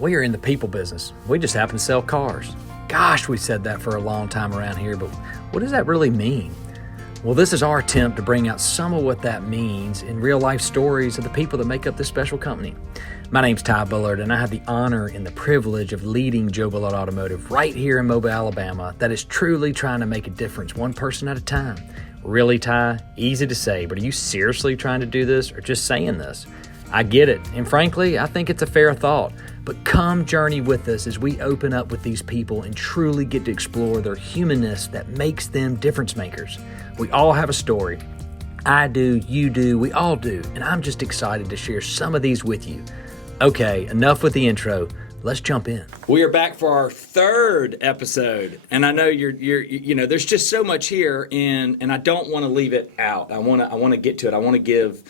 We are in the people business. We just happen to sell cars. Gosh, we said that for a long time around here, but what does that really mean? Well, this is our attempt to bring out some of what that means in real-life stories of the people that make up this special company. My name's Ty Bullard, and I have the honor and the privilege of leading Joe Bullard Automotive right here in Mobile, Alabama, that is truly trying to make a difference one person at a time. Really, Ty? Easy to say, but are you seriously trying to do this or just saying this? I get it, and frankly, I think it's a fair thought. But come journey with us as we open up with these people and truly get to explore their humanness that makes them difference makers. We all have a story. I do, you do, we all do, and I'm just excited to share some of these with you. Okay, enough with the intro. Let's jump in. We are back for our third episode, and I know you're there's just so much here, and I don't want to leave it out. I want to get to it. I want to give.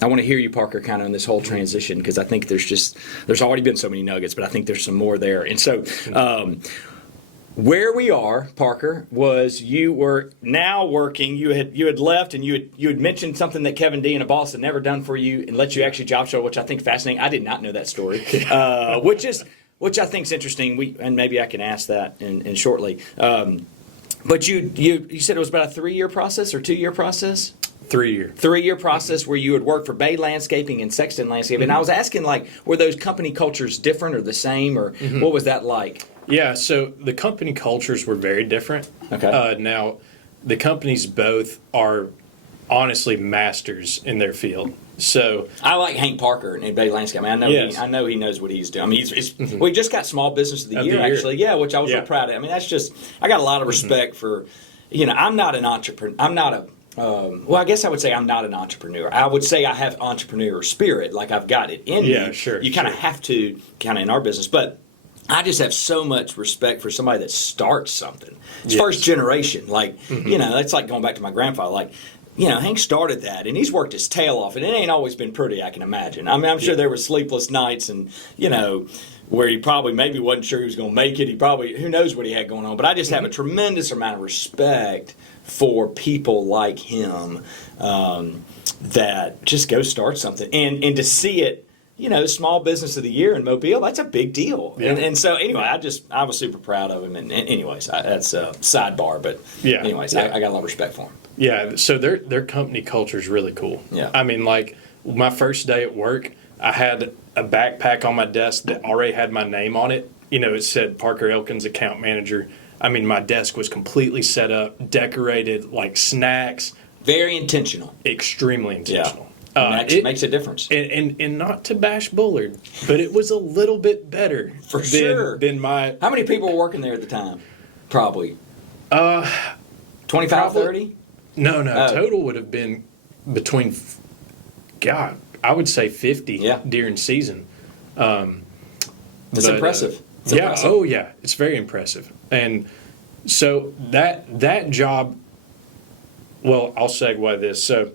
I want to hear you, Parker, kind of in this whole transition, because I think there's already been so many nuggets, but I think there's some more there. And so where we are, Parker, was you were now working. You had left, and you had mentioned something that Kevin D and a boss had never done for you and let you actually job show, which I think fascinating. I did not know that story, which I think is interesting. And maybe I can ask that in shortly. But you said it was about a 3-year process or 2-year process? 3-year. 3-year process where you would work for Bay Landscaping and Sexton Landscaping. And I was asking, were those company cultures different or the same, or what was that like? Yeah, so the company cultures were very different. Okay. Now, the companies both are honestly masters in their field. So I like Hank Parker in Bay Landscaping. I know he knows what he's doing. I mean, we just got Small Business of the Year, actually. Yeah, which I was real proud of. I mean, that's just, I got a lot of respect for, I'm not an entrepreneur. I'm not a, well, I guess I would say I'm not an entrepreneur. I would say I have entrepreneur spirit, like I've got it in me. Yeah, sure. You kind of have to, in our business. But I just have so much respect for somebody that starts something. It's first generation. It's like going back to my grandfather. Hank started that, and he's worked his tail off, and it ain't always been pretty, I can imagine. I mean, I'm sure there were sleepless nights and, where he probably maybe wasn't sure he was going to make it. He probably, who knows what he had going on. But I just have a tremendous amount of respect for people like him that just go start something. And to see it, Small Business of the Year in Mobile, that's a big deal. Yeah. And so, anyway, I was super proud of him. And anyways, that's a sidebar. But anyways, I got a lot of respect for him. Yeah, so their company culture is really cool. Yeah. I mean, my first day at work, I had a backpack on my desk that already had my name on it. It said Parker Elkins, account manager. I mean, my desk was completely set up, decorated, like snacks. Very intentional. Extremely intentional. Yeah. It makes a difference. And not to bash Bullard, but it was a little bit better than my... How many people were working there at the time? Probably. 25, 30? No. Total would have been between, I would say 50 during season. It's impressive. It's very impressive. And so that job, well, I'll segue this. So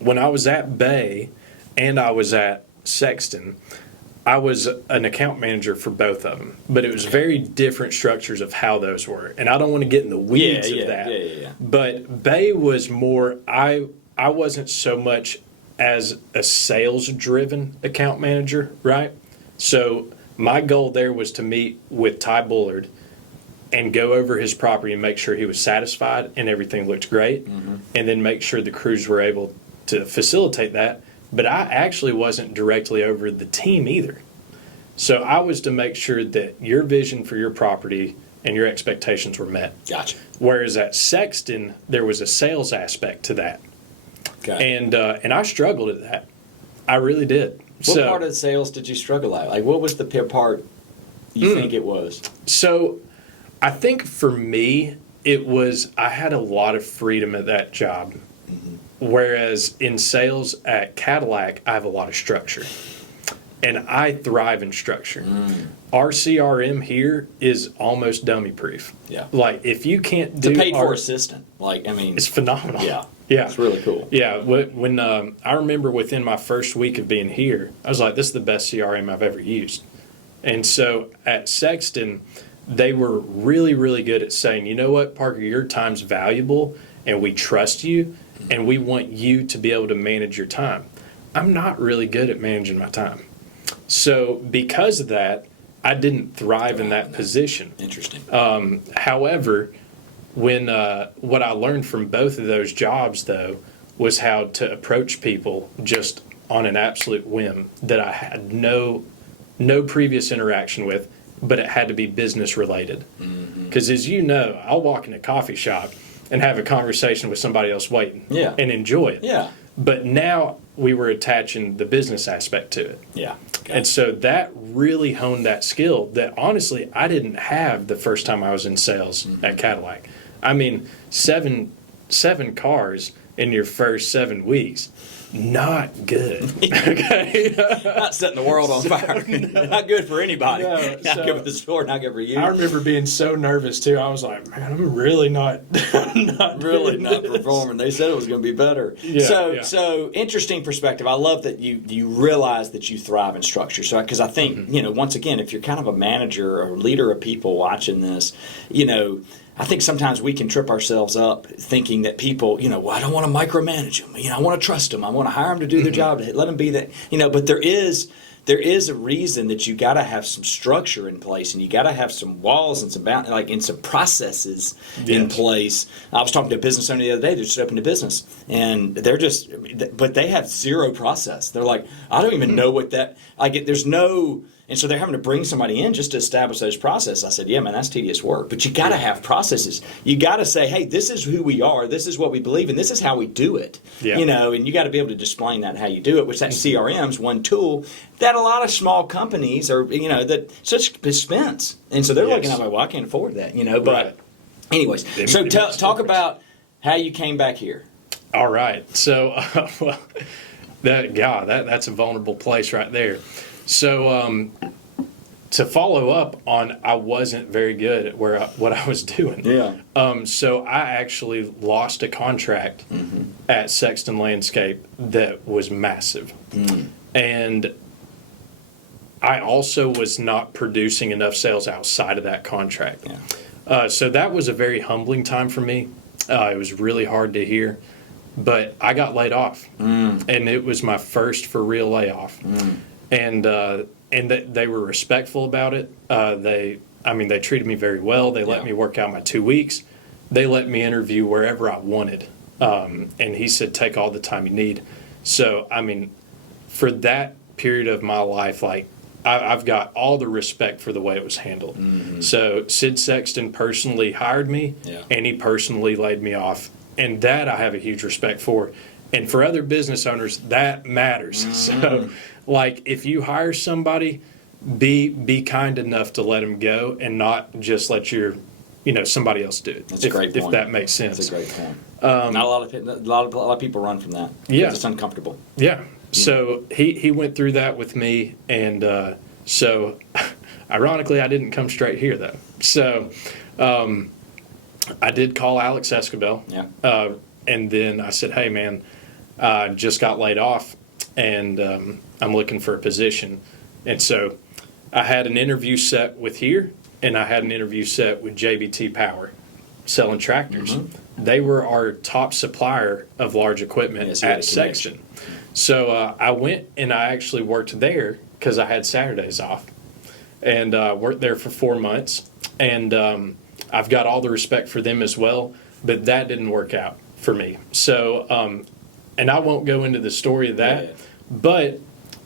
when I was at Bay and I was at Sexton, I was an account manager for both of them, but it was very different structures of how those were. And I don't want to get in the weeds of that. Yeah. But Bay was more, I wasn't so much as a sales-driven account manager, right? So my goal there was to meet with Ty Bullard and go over his property and make sure he was satisfied and everything looked great, and then make sure the crews were able to facilitate that. But I actually wasn't directly over the team either. So I was to make sure that your vision for your property and your expectations were met. Gotcha. Whereas at Sexton, there was a sales aspect to that. Okay. And I struggled at that. I really did. What part of the sales did you struggle at? What was the part you think it was? So I think for me, it was I had a lot of freedom at that job. Whereas in sales at Cadillac, I have a lot of structure. And I thrive in structure. Our CRM here is almost dummy proof. Yeah. If you can't do... It's a paid-for assistant. It's phenomenal. Yeah. Yeah. It's really cool. Yeah. When I remember within my first week of being here, I was like, this is the best CRM I've ever used. And so at Sexton, they were really, really good at saying, you know what, Parker, your time's valuable, and we trust you, and we want you to be able to manage your time. I'm not really good at managing my time. So because of that, I didn't thrive in that position. Interesting. However, when what I learned from both of those jobs, though, was how to approach people just on an absolute whim that I had no previous interaction with, but it had to be business related. Because as you know, I'll walk in a coffee shop and have a conversation with somebody else waiting and enjoy it. Yeah. But now we were attaching the business aspect to it. Yeah. Okay. And so that really honed that skill that honestly I didn't have the first time I was in sales at Cadillac. I mean, seven cars in your first 7 weeks, not good. Okay, not setting the world on fire. Not good for anybody. No, not good for the store. Not good for you. I remember being so nervous too. I was like, man, I'm really not really not performing. They said it was going to be better. Yeah, so interesting perspective. I love that you realize that you thrive in structure. So because I think once again, if you're kind of a manager or leader of people watching this, I think sometimes we can trip ourselves up thinking that people, well, I don't want to micromanage them. I want to trust them. I want to hire them to do their job, let them be that. But there is a reason that you got to have some structure in place, and you got to have some walls and some processes in place. I was talking to a business owner the other day. They're just opened a business, and but they have zero process. They're like, I don't even know what that. There's no. And so they're having to bring somebody in just to establish those processes. I said, yeah, man, that's tedious work. But you got to have processes. You got to say, hey, this is who we are. This is what we believe, and this is how we do it. Yeah. And you got to be able to explain that how you do it, which that CRM is one tool that a lot of small companies are, that such expense. And so they're looking at, well, I can't afford that, But anyways, so talk about how you came back here. All right. So, that's a vulnerable place right there. So to follow up on, I wasn't very good at what I was doing. Yeah. So I actually lost a contract at Sexton Landscape that was massive. And I also was not producing enough sales outside of that contract. Yeah. So that was a very humbling time for me. It was really hard to hear. But I got laid off. And it was my first for real layoff. And they were respectful about it. They treated me very well. They let me work out my 2 weeks. They let me interview wherever I wanted. And he said, take all the time you need. So, for that period of my life, I've got all the respect for the way it was handled. So Sid Sexton personally hired me, and he personally laid me off. And that I have a huge respect for. And for other business owners, that matters. So, if you hire somebody, be kind enough to let them go and not just let somebody else do it. That's a great point. If that makes sense. That's a great point. Not a lot of people run from that. Yeah, it's uncomfortable. Yeah. So he went through that with me, and so ironically, I didn't come straight here though. So I did call Alex Escobel. Yeah. And then I said, hey man, I just got laid off, and I'm looking for a position. And so I had an interview set with here, and I had an interview set with JBT Power, selling tractors. They were our top supplier of large equipment at Sexton. So I went and I actually worked there because I had Saturdays off, and worked there for 4 months. And I've got all the respect for them as well, but that didn't work out for me. So, and I won't go into the story of that, but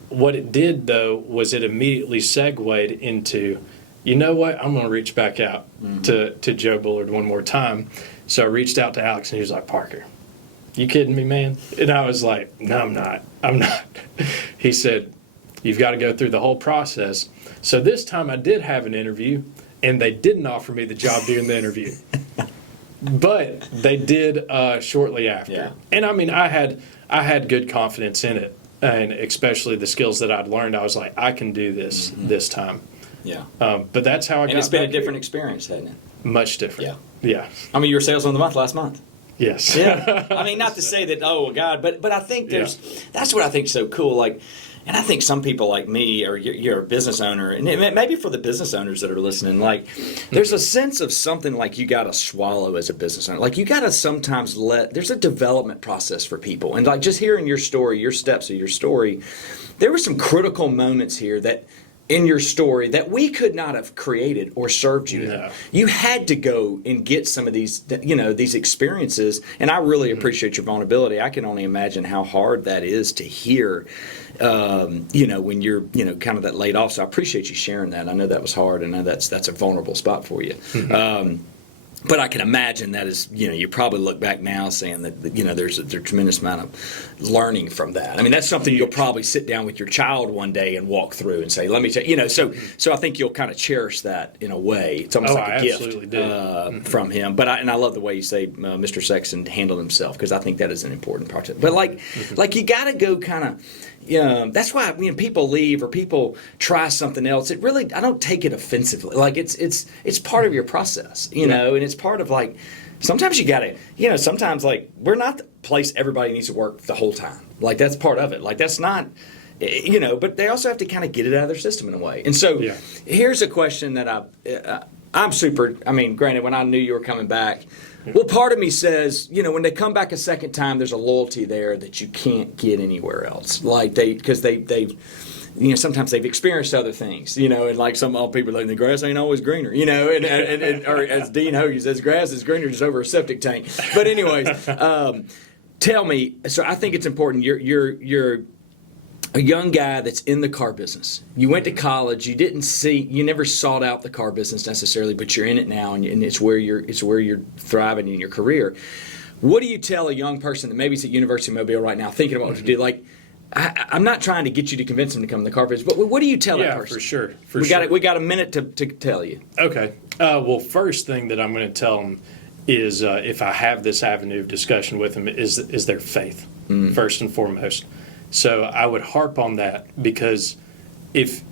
what it did, though, was it immediately segued into, you know what, I'm going to reach back out to Joe Bullard one more time. So I reached out to Alex, and he was like, Parker, you kidding me, man? And I was like, no, I'm not. He said, you've got to go through the whole process. So this time I did have an interview, and they didn't offer me the job during the interview. But they did shortly after. Yeah. And I had good confidence in it, and especially the skills that I'd learned. I was like, I can do this this time. Yeah. But that's how I got And it's been a back different here. experience, hasn't it? Much different. Yeah. You were salesman of the month last month. Yes. Yeah. Not to say that, oh, God, but I think that's what I think is so cool. And I think some people like me, or you're a business owner, and maybe for the business owners that are listening, like there's a sense of something like you got to swallow as a business owner. Like you got to sometimes there's a development process for people. And like just hearing your story, your steps of your story, there were some critical moments here that in your story that we could not have created or served you. No. You had to go and get some of these, these experiences. And I really appreciate your vulnerability. I can only imagine how hard that is to hear, when you're, kind of that laid off. So I appreciate you sharing that. I know that was hard. I know that's a vulnerable spot for you. But I can imagine that is, you probably look back now saying that, there's a tremendous amount of learning from that. I mean, that's something you'll probably sit down with your child one day and walk through and say, let me tell you, so I think you'll kind of cherish that in a way. It's almost like a gift from him. But I love the way you say Mr. Sexton handled himself, because I think that is an important part of it. But like you got to go kind of, that's why when people leave or people try something else, I don't take it offensively. Like it's part of your process, and it's part of like, sometimes you gotta, sometimes like we're not the place everybody needs to work the whole time. Like that's part of it. Like that's not, but they also have to kind of get it out of their system in a way. And so here's a question that I'm super, granted, when I knew you were coming back, well, part of me says, when they come back a second time, there's a loyalty there that you can't get anywhere else. Like because they've sometimes they've experienced other things, and like some old people like the grass ain't always greener, and or as Dean Hogan says, grass is greener just over a septic tank. But anyways, tell me. So I think it's important. You're a young guy that's in the car business. You went to college. You never sought out the car business necessarily, but you're in it now, and it's where you're thriving in your career. What do you tell a young person that maybe is at University of Mobile right now, thinking about what to do? Like, I'm not trying to get you to convince them to come in the car business, but what do you tell that person? Yeah, for sure. We got a minute to tell you. Okay. Well, first thing that I'm going to tell them is if I have this avenue of discussion with them is their faith, first and foremost. So I would harp on that, because if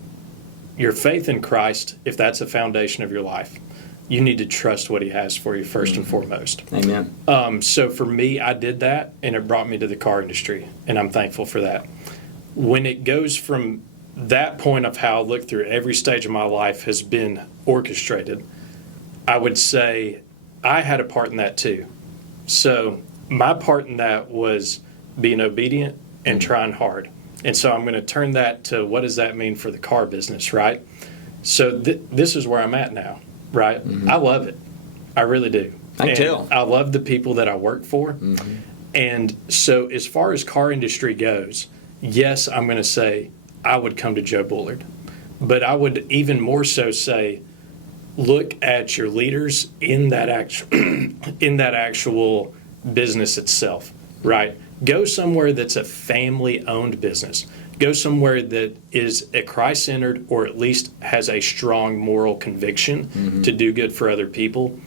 your faith in Christ, if that's a foundation of your life, you need to trust what he has for you first and foremost. Amen. So for me, I did that, and it brought me to the car industry, and I'm thankful for that. When it goes from that point of how I look through every stage of my life has been orchestrated, I would say I had a part in that too. So my part in that was being obedient and trying hard. And so I'm going to turn that to what does that mean for the car business, right? So this is where I'm at now, right? I love it. I really do. I can tell. I love the people that I work for. And so as far as car industry goes, yes, I'm going to say I would come to Joe Bullard. But I would even more so say, look at your leaders in that actual business itself, right? Go somewhere that's a family-owned business. Go somewhere that is a Christ-centered, or at least has a strong moral conviction to do good for other people.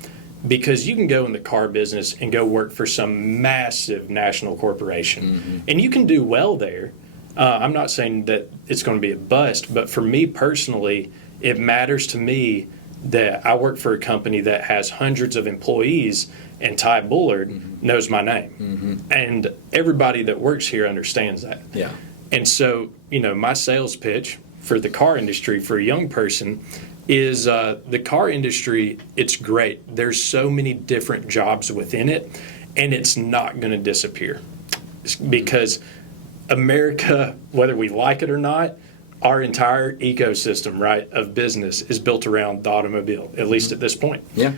Because you can go in the car business and go work for some massive national corporation, and you can do well there. I'm not saying that it's going to be a bust, but for me personally, it matters to me that I work for a company that has hundreds of employees, and Ty Bullard knows my name. And everybody that works here understands that. Yeah. And so, my sales pitch for the car industry for a young person is the car industry, it's great. There's so many different jobs within it, and it's not going to disappear. Because America, whether we like it or not, our entire ecosystem, right, of business is built around the automobile, at least at this point. Yeah.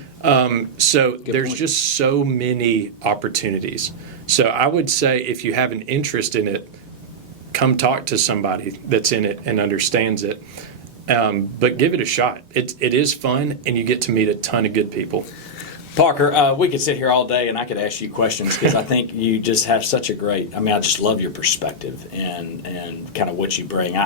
So Good there's point. just so many opportunities. So I would say if you have an interest in it, come talk to somebody that's in it and understands it. But give it a shot. It is fun, and you get to meet a ton of good people. Parker, we could sit here all day and I could ask you questions, because I think you just have such a great, I just love your perspective and kind of what you bring.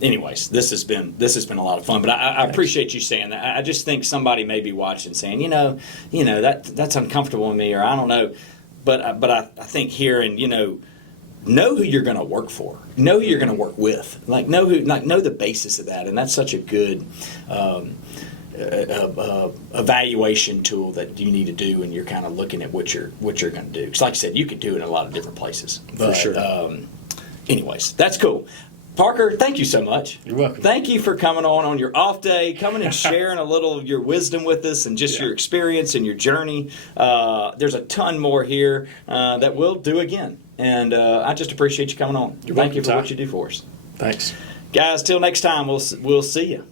Anyways, this has been a lot of fun, but I appreciate you saying that. I just think somebody may be watching saying, that's uncomfortable with me, or I don't know. But I think hearing, know who you're going to work for, know who you're going to work with, know the basis of that, and that's such a good evaluation tool that you need to do when you're kind of looking at what you're going to do. Because like I said, you could do it in a lot of different places. But, for sure. anyways, that's cool. Parker, thank you so much. You're welcome. Thank you for coming on your off day, coming and sharing a little of your wisdom with us and just your experience and your journey. There's a ton more here that we'll do again. And I just appreciate you coming on. You're Thank you welcome, for Ty. what you do for us. Thanks. Guys, till next time, we'll see you.